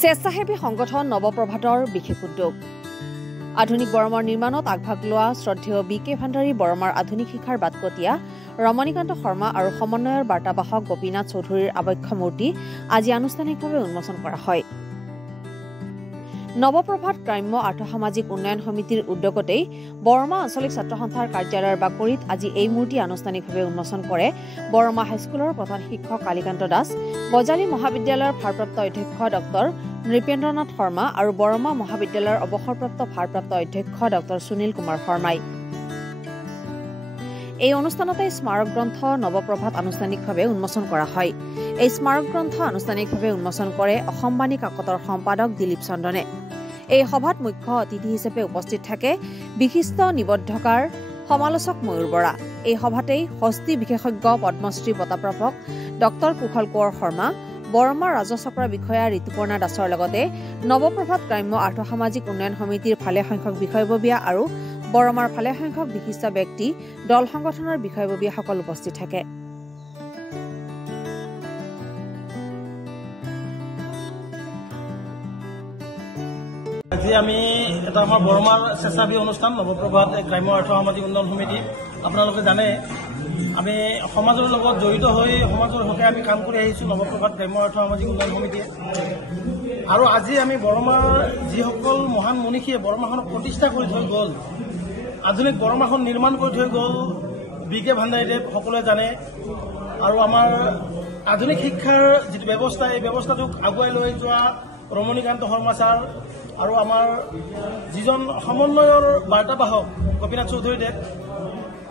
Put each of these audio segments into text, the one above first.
স্বেচ্ছাসেৱী সংগঠন নৱপ্ৰভাতৰ বিশেষ উদ্যোগ আধুনিক বৰমাৰ নিৰ্মাণত আগভাগ লোৱা শ্ৰদ্ধেয় বি কে ভাণ্ডাৰী বৰমাৰ আধুনিক শিক্ষাৰ বাটকটীয়া ৰমণীকান্ত শৰ্মা আৰু সমন্বয়ৰ বাৰ্তাবাহক গোপীনাথ চৌধুৰীৰ আবক্ষ মূৰ্তি আজি আনুষ্ঠানিকভাৱে উন্মোচন কৰা হয়। নৱপ্ৰভাত গ্ৰাম্য আৰ্থসামাজিক উন্নয়ন সমিতিৰ উদ্যোগতেই বৰমা আঞ্চলিক ছাত্ৰ সন্থাৰ কাৰ্যালয়ৰ বাকৰিত আজি এই মূৰ্তি আনুষ্ঠানিকভাৱে উন্মোচন কৰে বৰমা হাইস্কুলৰ প্ৰধান শিক্ষক কালীকান্ত দাস, বজালী মহাবিদ্যালয়ৰ ভাৰপ্ৰাপ্ত অধ্যক্ষ ডক্টৰ নৃপেন্দ্ৰনাথ শৰ্মা আৰু বৰমা মহাবিদ্যালয়ৰ অৱসৰপ্ৰাপ্ত ভাৰপ্ৰাপ্ত অধ্যক্ষ ডক্টৰ সুনীল কুমাৰ শৰ্মাই। এই অনুষ্ঠানতে স্মাৰক গ্ৰন্থ নৱপ্ৰভাত আনুষ্ঠানিকভাৱে উন্মোচন কৰা হয়। এই স্মাৰক গ্ৰন্থ আনুষ্ঠানিকভাৱে উন্মোচন কৰে অসমবাণী কাকতৰ সম্পাদক দিলীপ চন্দনে। এই সভাত মুখ্য অতিথি হিচাপে উপস্থিত থাকে বিশিষ্ট নিবদ্ধকাৰ সমালোচক ময়ূৰ বৰা। এই সভাতেই হস্তি বিশেষজ্ঞ পদ্মশ্ৰী বঁটাপ্ৰাপক ডক্টৰ কুশল কোঁৱৰ শৰ্মা, বৰমা ৰাজচক্ৰ বিষয়া ঋতুপৰ্ণা দাসৰ লগতে নৱপ্ৰভাত গ্ৰাম্য আৰ্থসামাজিক উন্নয়ন সমিতিৰ ভালেসংখ্যক বিষয়ববীয়া আৰু বৰমাৰ ভালেসংখ্যক বিশিষ্ট ব্যক্তি, দল সংগঠনৰ বিষয়ববীয়াসকল উপস্থিত থাকে। আজি আমি এটা আমাৰ বৰমাৰ স্বেচ্ছাসেৱী অনুষ্ঠান নৱপ্ৰভাত গ্ৰাম্য আৰ্থসামাজিক উন্নয়ন সমিতি। আপোনালোকে জানে আমি সমাজৰ লগত জড়িত হৈ সমাজৰ হকে আমি কাম কৰি আহিছোঁ নৱপ্ৰভাত গ্ৰাম্য আৰ্থসামাজিক উন্নয়ন সমিতিয়ে। আৰু আজি আমি বৰমাৰ যিসকল মহান মনীষীয়ে বৰমাখনক প্ৰতিষ্ঠা কৰি থৈ গ'ল, আধুনিক বৰমাখন নিৰ্মাণ কৰি থৈ গ'ল বি কে ভাণ্ডাৰীদেৱ, সকলোৱে জানে। আৰু আমাৰ আধুনিক শিক্ষাৰ যিটো ব্যৱস্থা, এই ব্যৱস্থাটোক আগুৱাই লৈ যোৱা ৰমণীকান্ত শৰ্মা ছাৰ আৰু আমাৰ যিজন সমন্বয়ৰ বাৰ্তাবাহক গোপীনাথ চৌধুৰীদেৱ,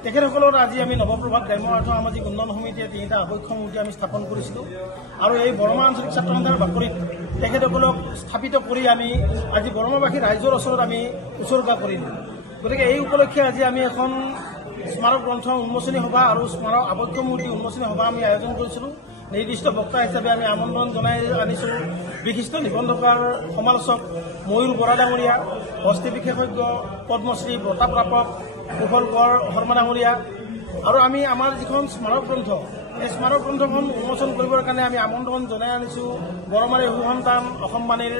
তেখেতসকলৰ আজি আমি নৱপ্ৰভাত গ্ৰাম্য আৰ্থসামাজিক উন্নয়ন সমিতিয়ে 3টা আবক্ষ মূৰ্তি আমি স্থাপন কৰিছিলোঁ। আৰু এই বৰমা আঞ্চলিক ছাত্ৰ সন্থাৰ বাকৰিত তেখেতসকলক স্থাপিত কৰি আমি আজি বৰমাবাসী ৰাইজৰ ওচৰত আমি উচৰ্গা কৰিলোঁ। গতিকে এই উপলক্ষে আজি আমি এখন স্মাৰক গ্ৰন্থ উন্মোচনী সভা আৰু স্মাৰক আবক্ষ মূৰ্তি উন্মোচনী সভা আমি আয়োজন কৰিছিলোঁ। নিৰ্দিষ্ট বক্তা হিচাপে আমি আমন্ত্ৰণ জনাই আনিছোঁ বিশিষ্ট নিবন্ধকাৰ সমালোচক ময়ূৰ বৰা ডাঙৰীয়া, হস্তি বিশেষজ্ঞ পদ্মশ্ৰী বঁটাপ্ৰাপক কুশল কোঁৱৰ শৰ্মা ডাঙৰীয়া। আৰু আমি আমাৰ যিখন স্মাৰক গ্ৰন্থ, এই স্মাৰক গ্ৰন্থখন উন্মোচন কৰিবৰ কাৰণে আমি আমন্ত্ৰণ জনাই আনিছোঁ বৰমাৰ সুসন্তান অসমবাণীৰ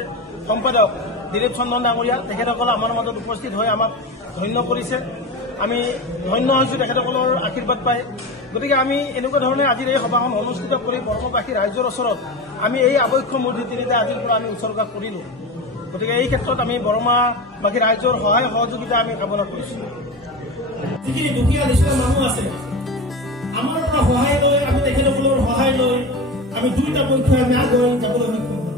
সম্পাদক দিলীপ চন্দন ডাঙৰীয়া। তেখেতসকল আমাৰ মাজত উপস্থিত হৈ আমাক ধন্য কৰিছে। আমি ধন্য হৈছোঁ তেখেতসকলৰ আশীৰ্বাদ পাই। গতিকে আমি এনেকুৱা ধৰণে আজিৰ এই সভাখন অনুষ্ঠিত কৰি বৰমাবাসী ৰাইজৰ ওচৰত আমি এই আবক্ষ মূৰ্তি 3টা আজিৰ পৰা আমি উচৰ্গা কৰিলোঁ। গতিকে এই ক্ষেত্ৰত আমি বৰমাবাসী ৰাইজৰ সহায় সহযোগিতা আমি কামনা কৰিছোঁ। যিখিনি দুখীয়া নিচিনা মানুহ আছে, আমাৰ পৰা সহায় লৈ আমি তেখেতসকলৰ সহায় লৈ আমি 2টা পক্ষই আমি আগুৱাই যাবলৈ সক্ষম হ'লোঁ।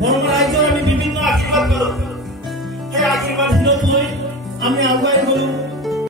বৰমা ৰাইজৰ আমি বিভিন্ন আশীৰ্বাদ পালোঁ। সেই আশীৰ্বাদহীনত লৈ আমি আগুৱাই গ'লোঁ।